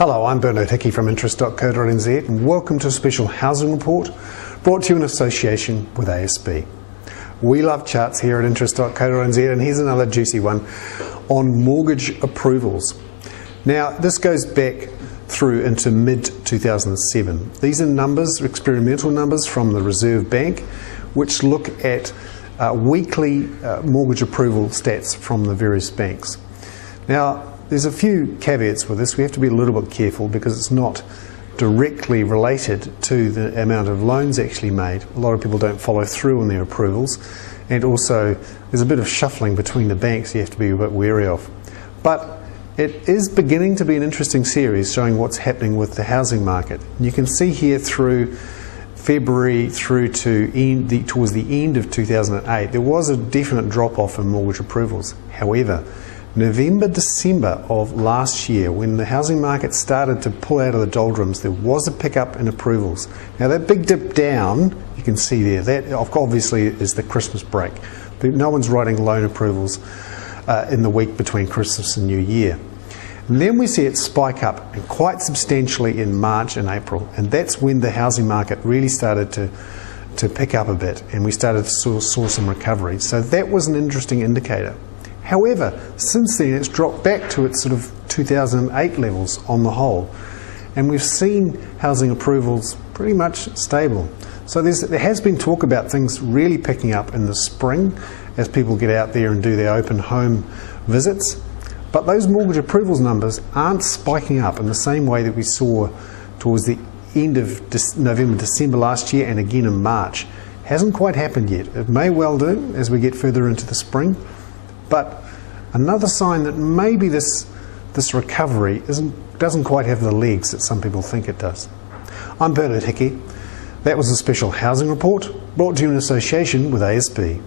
Hello, I'm Bernard Hickey from interest.co.nz and welcome to a special housing report brought to you in association with ASB. We love charts here at interest.co.nz, and here's another juicy one on mortgage approvals. Now, this goes back through into mid-2007. These are numbers, experimental numbers from the Reserve Bank, which look at weekly mortgage approval stats from the various banks. Now, there's a few caveats with this. We have to be a little bit careful because it's not directly related to the amount of loans actually made. A lot of people don't follow through on their approvals, and also there's a bit of shuffling between the banks you have to be a bit wary of. But it is beginning to be an interesting series showing what's happening with the housing market. And you can see here through February through to towards the end of 2008, there was a definite drop-off in mortgage approvals. However, November, December of last year, when the housing market started to pull out of the doldrums, there was a pickup in approvals. Now that big dip down, you can see there, that obviously is the Christmas break. No one's writing loan approvals in the week between Christmas and New Year. And then we see it spike up, and quite substantially in March and April, and that's when the housing market really started to pick up a bit, and we started to saw some recovery. So that was an interesting indicator. However, since then it's dropped back to its sort of 2008 levels on the whole, and we've seen housing approvals pretty much stable. So there has been talk about things really picking up in the spring as people get out there and do their open home visits, but those mortgage approvals numbers aren't spiking up in the same way that we saw towards the end of November, December last year and again in March. Hasn't quite happened yet. It may well do as we get further into the spring. But another sign that maybe this recovery doesn't quite have the legs that some people think it does. I'm Bernard Hickey. That was a special housing report brought to you in association with ASB.